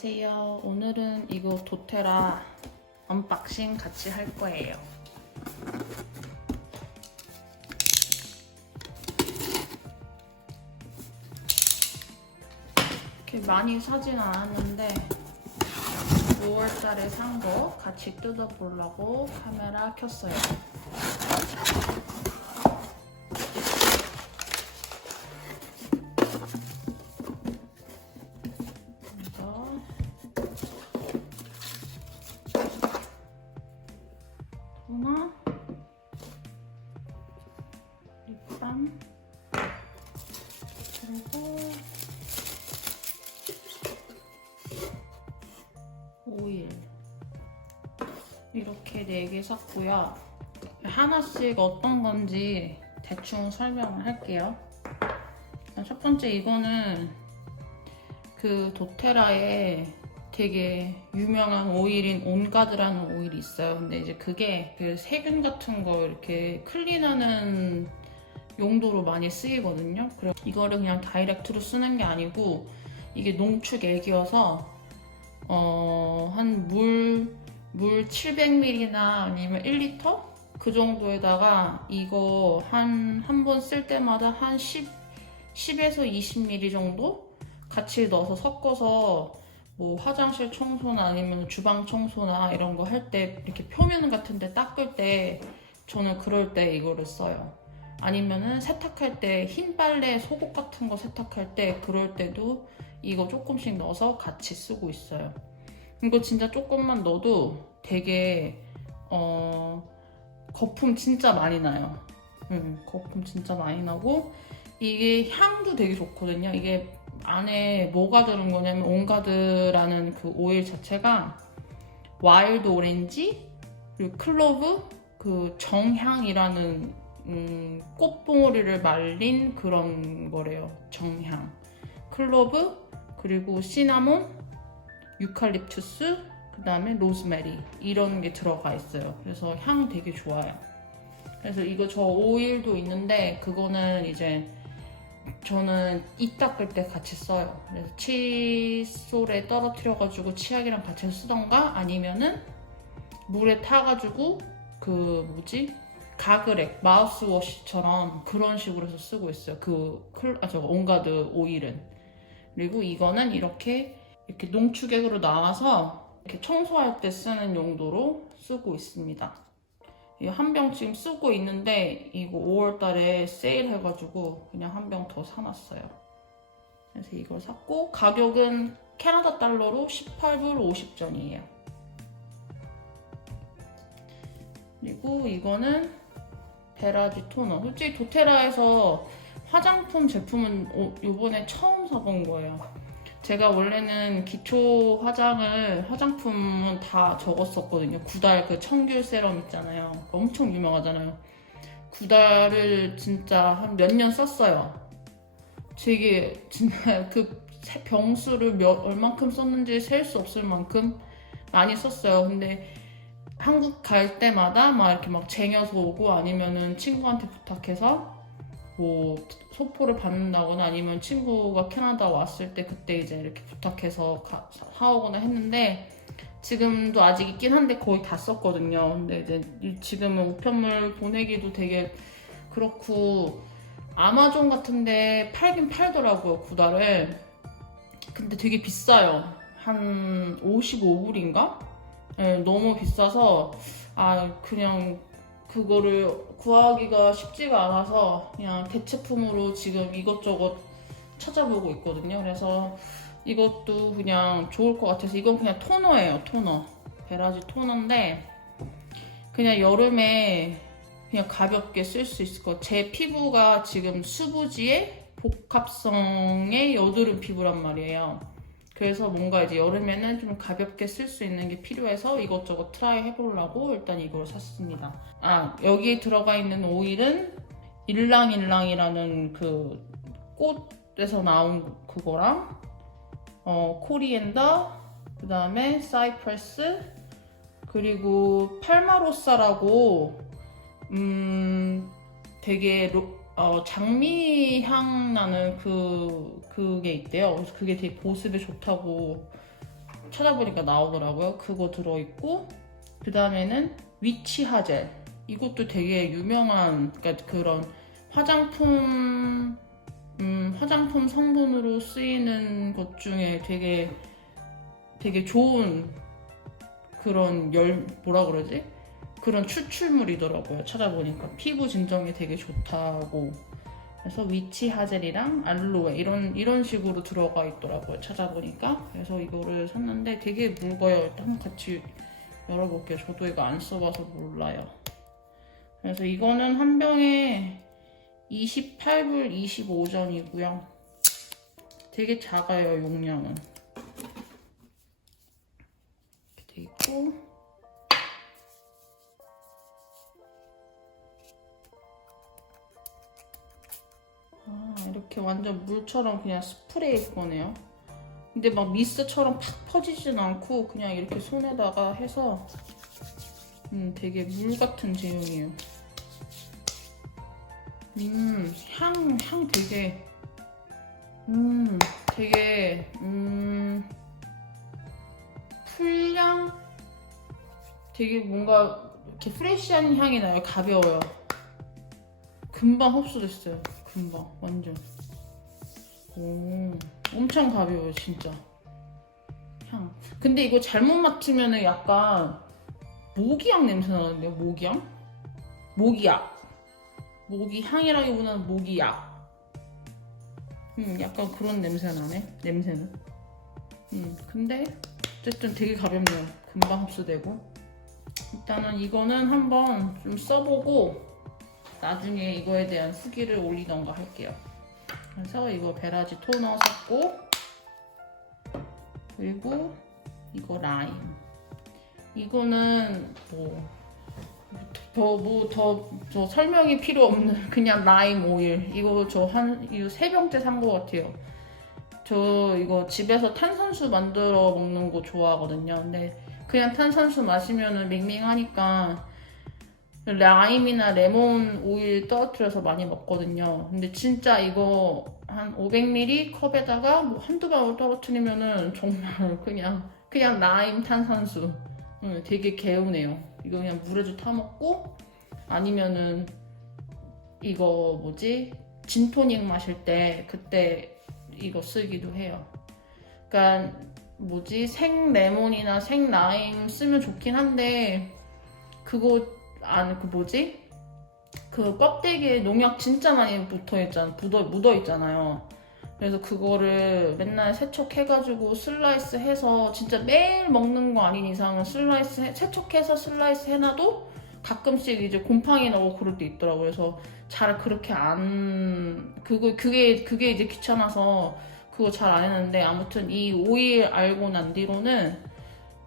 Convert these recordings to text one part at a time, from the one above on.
안녕하세요. 오늘은 이거 도테라 언박싱 같이 할 거예요. 이렇게 많이 사진 않았는데 5월달에 산 거 같이 뜯어보려고 카메라 켰어요. 립밤 그리고 오일. 이렇게 4개 샀고요. 하나씩 어떤 건지 대충 설명을 할게요. 첫 번째 이거는 그 도테라에 되게 유명한 오일인 온가드라는 오일이 있어요. 근데 이제 그게 그 세균 같은 거 이렇게 클린하는 용도로 많이 쓰이거든요. 그래 이거를 그냥 다이렉트로 쓰는 게 아니고 이게 농축 액이어서 어, 한 물, 물 700ml나 아니면 1리터? 그 정도에다가 이거 한, 한 번 쓸 때마다 한 10, 10에서 20ml 정도 같이 넣어서 섞어서 뭐 화장실 청소나 아니면 주방 청소나 이런 거 할 때 이렇게 표면 같은 데 닦을 때 저는 그럴 때 이거를 써요. 아니면은 세탁할 때 흰 빨래 속옷 같은 거 세탁할 때 그럴 때도 이거 조금씩 넣어서 같이 쓰고 있어요. 이거 진짜 조금만 넣어도 되게 어 거품 진짜 많이 나요. 음, 거품 진짜 많이 나고 이게 향도 되게 좋거든요. 이게 안에 뭐가 들은 거냐면 온가드라는 그 오일 자체가 와일드 오렌지 그리고 클로브 그 정향이라는 음, 꽃봉오리를 말린 그런 거래요. 정향. 클로브 그리고 시나몬, 유칼립투스, 그 다음에 로즈메리 이런 게 들어가 있어요. 그래서 향 되게 좋아요. 그래서 이거 저 오일도 있는데 그거는 이제 저는 이 닦을 때 같이 써요. 그래서 칫솔에 떨어뜨려가지고 치약이랑 같이 쓰던가 아니면은 물에 타가지고 그 뭐지 가글액 마우스워시처럼 그런 식으로 해서 쓰고 있어요. 그 클, 아 저거 온가드 오일은 그리고 이거는 이렇게 이렇게 농축액으로 나와서 이렇게 청소할 때 쓰는 용도로 쓰고 있습니다. 이 한 병 지금 쓰고 있는데 이거 5월 달에 세일 해가지고 그냥 한 병 더 사놨어요. 그래서 이걸 샀고 가격은 캐나다 달러로 18불 50전이에요. 그리고 이거는 베라지 토너. 솔직히 도테라에서 화장품 제품은 오- 요번에 처음 사본 거예요. 제가 원래는 기초 화장을 화장품은 다 적었었거든요. 구달 그 청귤 세럼 있잖아요. 엄청 유명하잖아요. 구달을 진짜 한 몇 년 썼어요. 되게 진짜 그 세- 병수를 몇 얼만큼 썼는지 셀 수 없을 만큼 많이 썼어요. 근데 한국 갈 때마다 막 이렇게 막 쟁여서 오고 아니면은 친구한테 부탁해서 뭐 소포를 받는다거나 아니면 친구가 캐나다 왔을 때 그때 이제 이렇게 부탁해서 가- 사- 사오거나 했는데 지금도 아직 있긴 한데 거의 다 썼거든요. 근데 이제 이- 지금은 우편물 보내기도 되게 그렇고 아마존 같은데 팔긴 팔더라고요 구달을. 근데 되게 비싸요. 한 55불인가? 네, 너무 비싸서 아 그냥 그거를 구하기가 쉽지가 않아서 그냥 대체품으로 지금 이것저것 찾아보고 있거든요. 그래서 이것도 그냥 좋을 것 같아서 이건 그냥 토너예요, 토너. 베라지 토너인데 그냥 여름에 그냥 가볍게 쓸 수 있을 것. 제 피부가 지금 수부지의 복합성의 여드름 피부란 말이에요. 그래서 뭔가 이제 여름에는 좀 가볍게 쓸 수 있는 게 필요해서 이것저것 트라이 해보려고 일단 이걸 샀습니다. 아, 여기에 들어가 있는 오일은 일랑일랑이라는 그 꽃에서 나온 그거랑 어, 코리엔더, 그 다음에 사이프레스, 그리고 팔마로사라고 음 되게 로- 어, 장미 향 나는 그 그게 있대요. 그래서 그게 되게 보습에 좋다고 찾아보니까 나오더라고요. 그거 들어있고 그 다음에는 위치 하젤 이것도 되게 유명한 그러니까 그런 화장품 음, 화장품 성분으로 쓰이는 것 중에 되게 되게 좋은 그런 열 뭐라 그러지? 그런 추출물이더라고요. 찾아보니까 피부 진정에 되게 좋다고. 그래서 위치 하젤이랑 알로에 이런 이런 식으로 들어가 있더라고요. 찾아보니까. 그래서 이거를 샀는데 되게 묽어요. 일단 같이 열어볼게요. 저도 이거 안 써봐서 몰라요. 그래서 이거는 한 병에 28불 25전이고요. 되게 작아요, 용량은. 이렇게 돼 있고. 아, 이렇게 완전 물처럼 그냥 스프레이 거네요. 근데 막 미스처럼 팍 퍼지진 않고 그냥 이렇게 손에다가 해서 음, 되게 물 같은 제형이에요. 음, 향, 향 되게, 음, 되게, 음, 풀향? 되게 뭔가 이렇게 프레쉬한 향이 나요. 가벼워요. 금방 흡수됐어요. 금방, 완전. 오, 엄청 가벼워요, 진짜. 향. 근데 이거 잘못 맡으면 약간 모기향 냄새 나는데요, 모기향? 모기약. 모기 향이라기보다는 모기약. 음, 약간 그런 냄새 나네. 냄새는. 음, 근데 어쨌든 되게 가볍네요. 금방 흡수되고. 일단은 이거는 한번 좀 써보고 나중에 이거에 대한 후기를 올리던가 할게요. 그래서 이거 베라지 토너 샀고 그리고 이거 라임. 이거는 뭐 더뭐더 설명이 필요 없는 그냥 라임 오일 이거 저 한 이거 세 병째 산 것 같아요. 저 이거 집에서 탄산수 만들어 먹는 거 좋아하거든요. 근데 그냥 탄산수 마시면은 밍밍하니까 라임이나 레몬 오일 떨어뜨려서 많이 먹거든요. 근데 진짜 이거 한 500ml 컵에다가 뭐 한두 방울 떨어뜨리면은 정말 그냥 그냥 라임 탄산수 응, 되게 개운해요. 이거 그냥 물에도 타 먹고 아니면은 이거 뭐지 진토닉 마실 때 그때 이거 쓰기도 해요. 그러니까 뭐지 생 레몬이나 생 라임 쓰면 좋긴 한데 그거 안그 뭐지 그 껍데기에 농약 진짜 많이 붙어 있잖아 묻어 묻어 있잖아요. 그래서 그거를 맨날 세척해가지고 슬라이스 해서 진짜 매일 먹는 거 아닌 이상은 슬라이스 해, 세척해서 슬라이스 해놔도 가끔씩 이제 곰팡이 나고 그럴 때 있더라고요. 그래서 잘 그렇게 안 그거 그게 그게 이제 귀찮아서 그거 잘 안 했는데 아무튼 이 오일 알고 난 뒤로는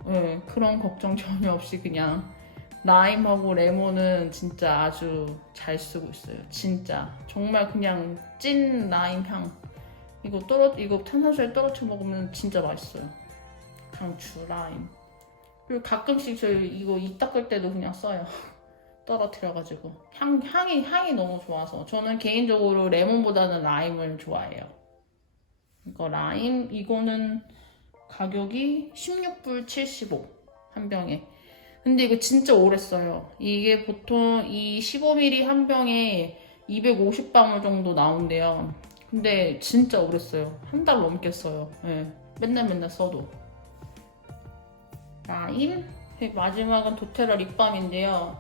네, 그런 걱정 전혀 없이 그냥 라임하고 레몬은 진짜 아주 잘 쓰고 있어요. 진짜 정말 그냥 찐 라임 향. 이거 떨어 이거 탄산수에 떨어져 먹으면 진짜 맛있어요. 강추 라임. 그리고 가끔씩 저희 이거 이 닦을 때도 그냥 써요. 떨어뜨려가지고 향 향이 향이 너무 좋아서 저는 개인적으로 레몬보다는 라임을 좋아해요. 이거 라임 이거는 가격이 16불 75 한 병에. 근데 이거 진짜 오래 써요. 이게 보통 이 15ml 한 병에 250방울 정도 나온대요. 근데 진짜 오래 써요. 한 달 넘게 써요. 예. 맨날 맨날 써도. 라임. 마지막은 도테라 립밤인데요.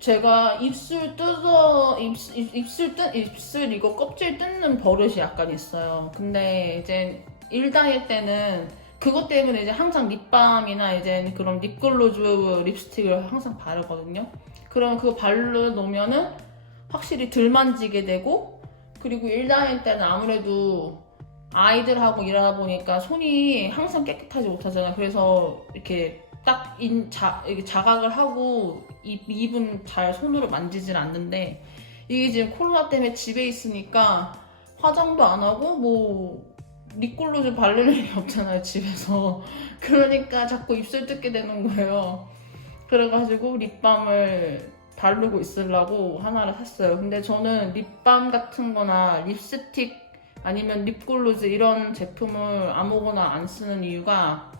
제가 입술 뜯어 입, 입, 입술 뜯 입술 이거 껍질 뜯는 버릇이 약간 있어요. 근데 이제 일 다닐 때는 그것 때문에 이제 항상 립밤이나 이제 그런 립글로즈 립스틱을 항상 바르거든요. 그럼 그거 바르 놓으면은 확실히 덜 만지게 되고 그리고 일 다닐 때는 아무래도 아이들하고 일하다 보니까 손이 항상 깨끗하지 못하잖아요. 그래서 이렇게 딱 인, 자, 이렇게 자각을 하고 입, 입은 잘 손으로 만지질 않는데 이게 지금 코로나 때문에 집에 있으니까 화장도 안 하고 뭐 립글로즈 바를 일이 없잖아요 집에서 그러니까 자꾸 입술 뜯게 되는 거예요 그래가지고 립밤을 바르고 있으려고 하나를 샀어요 근데 저는 립밤 같은 거나 립스틱 아니면 립글로즈 이런 제품을 아무거나 안 쓰는 이유가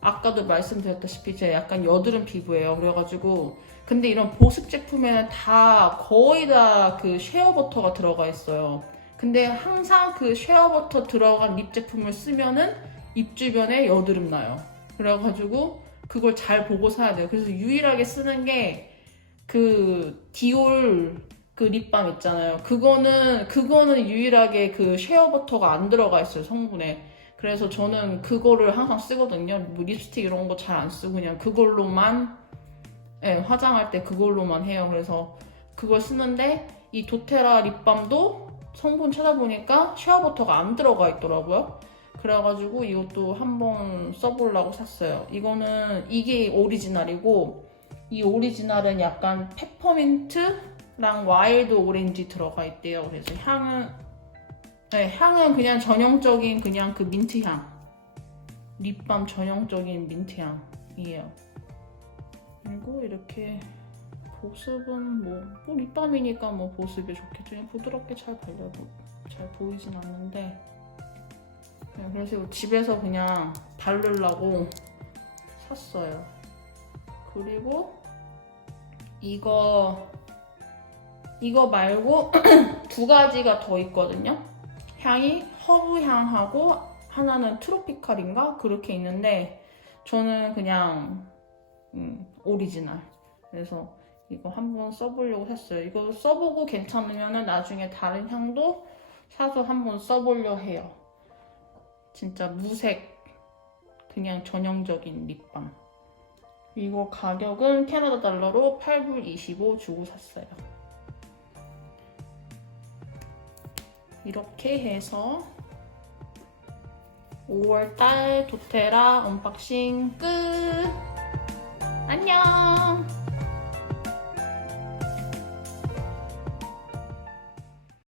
아까도 말씀드렸다시피 제가 약간 여드름 피부예요. 그래가지고 근데 이런 보습 제품에는 다 거의 다 그 쉐어 버터가 들어가 있어요. 근데 항상 그 쉐어버터 들어간 립 제품을 쓰면은 입 주변에 여드름 나요. 그래가지고 그걸 잘 보고 사야 돼요. 그래서 유일하게 쓰는 게 그 디올 그 립밤 있잖아요. 그거는 그거는 유일하게 그 쉐어버터가 안 들어가 있어요 성분에. 그래서 저는 그거를 항상 쓰거든요. 뭐 립스틱 이런 거 잘 안 쓰고 그냥 그걸로만 예, 화장할 때 그걸로만 해요. 그래서 그걸 쓰는데 이 도테라 립밤도 성분 찾아보니까 쉐어버터가 안 들어가 있더라고요. 그래가지고 이것도 한번 써보려고 샀어요. 이거는 이게 오리지널이고 이 오리지널은 약간 페퍼민트랑 와일드 오렌지 들어가 있대요. 그래서 향은 네, 향은 그냥 전형적인 그냥 그 민트 향. 립밤 전형적인 민트 향이에요. 그리고 이렇게 보습은 뭐, 뭐 립밤이니까 뭐 보습이 좋겠죠. 그냥 부드럽게 잘 발려도 잘 보이진 않는데. 네, 그래서 이거 집에서 그냥 바르려고 샀어요. 그리고 이거 이거 말고 두 가지가 더 있거든요. 향이 허브 향하고 하나는 트로피칼인가 그렇게 있는데 저는 그냥 음, 오리지널. 그래서 이거 한번 써보려고 샀어요. 이거 써보고 괜찮으면 나중에 다른 향도 사서 한번 써보려 해요. 진짜 무색 그냥 전형적인 립밤. 이거 가격은 캐나다 달러로 8불 25 주고 샀어요. 이렇게 해서 5월달 도테라 언박싱 끝! 안녕!